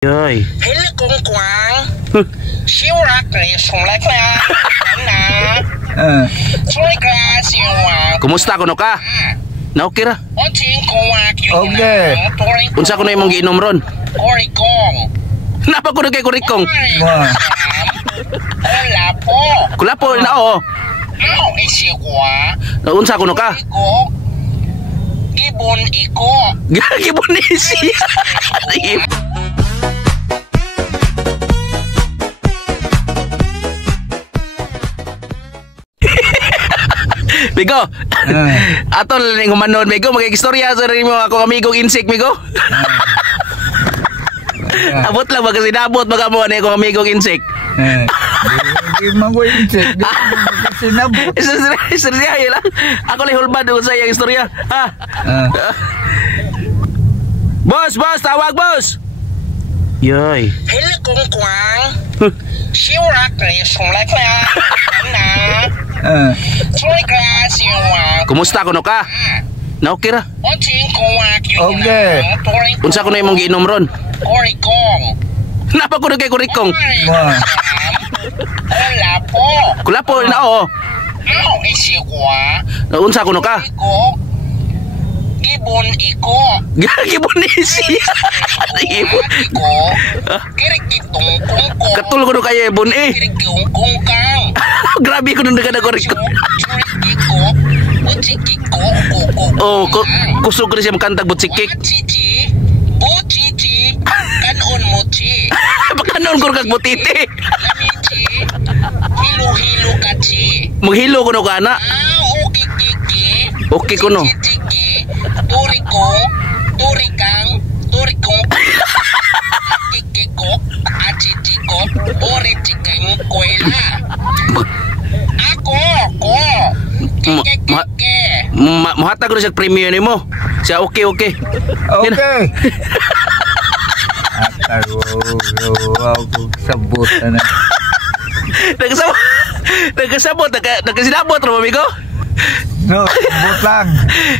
Ơi. Hele kung kwang. Siwak ni sumlek na. Sumlek na siwak. Kumusta kuno ka? Na okay ra? Oting kuwak yun. Okay. Unsa kuno imong giinom ron? Korikong. Napa kuno kay kurikong? Wala po. Kulapo na o. Ano isigwa? Unsa kuno ka? Iko. Gibon iko. Gibon isi. Migo, atol ning humanon Migo, mag-istorya sa rin mo ako amigong insik Migo. Abot lang ba kasi nabot baga mo ni akong amigong insik. Di mo insik, di mo kasi nabot. Istorya lang. Ako lang hulbad ko sa iyang istorya. Ha? Boss, tawag boss. Yoy. Hele kung kwang. Siwak ni sumlek na. Sumlek na siwak. Kumusta kuno ka? Na okay ra? Oting kuwak yun. Okay. Unsa kuno imong giinom ron? Korikong. Napa kuno kay kurikong? Wala po. Kulapo na o. Ano isigwa? Unsa kuno ka? Iko. Gibon iko. Gibon isi. Iko. Kirikitong kungkong. Katul kuno kay ibon eh. Kirikitong kungkang. Grabe kuno daga kurikong. Iko. Butsikiko. Oh, kusog rin siya makantag butsikik. Cici. Butcici. Kanon mo ci. Pakanon ko kag butiti. Lamici. Hilo-hilo ka ci. Maghilo kuno ka na. Okay, kiki. Okay kuno. Ciki. Turikong. Turikong. Kikiko. Aciciko. Ori cikeng kuela. Ako. Kike. Mahatag ko siya premium ni mo. Siya okay. Okay. Wow, sabot na. Nagkasinabot ra mo amigo. No, sabot lang.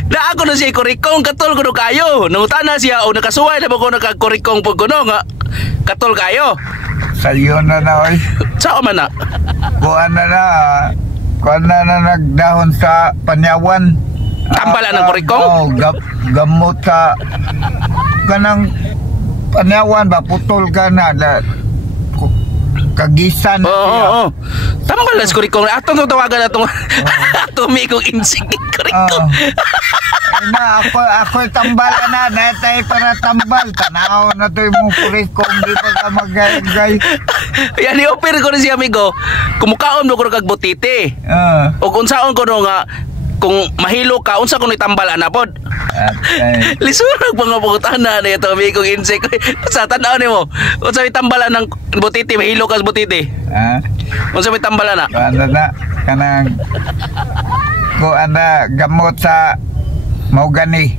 Na ako na siya kurikong katol kuno kayo. Nangutana siya o nakasuway na ba ko nakakurikong pag kuno nga katol kayo. Sayo na oy. Sao man na? Kuan na nagdahon sa panyawan. Tambala ng kurikong? Oo, gamot sa kanang panyawan ba putol ka na kagisan. Oo. Tambal na sa kurikong. Atong tawagan atong amigong insik kurikong. Na ako tambal na natay para tambal tanaw na to imong kurikong di pa ka magay. Yan i-offer ko rin si amigo. Kumukaon mo ko kag butiti. O kung saon ko no nga kung mahilo ka unsa kuno itambal ana pod. Lisurag mga pangutana na ito amigong insik. Sa tanaw nimo. Unsa itambalan ng butiti mahilo ka sa butiti? Unsa may tambalan na? Ano na kanang ko ana gamot sa maugani.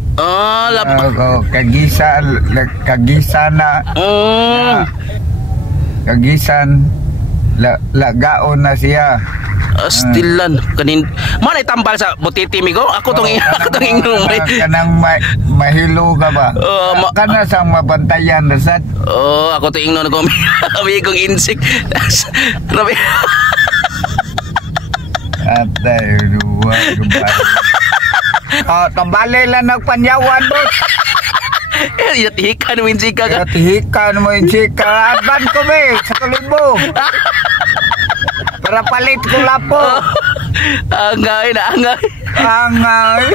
Kagisan na. Kagisan lagaon na siya. Stilan kanin man itambal sa butiti migo. Ako tong ingnom. Kanang mahilo ka ba? Kana sang mabantayan na sad. Ako tong ingnon ko amigong insik. Grabe. Atay duwa gubay. Tambali lang nagpanyawan boss. Yatihikan mo insika ka. Yatihikan mo insika. Advan ko be sa kulibo. Para palit ko lapo. Angay. Angay.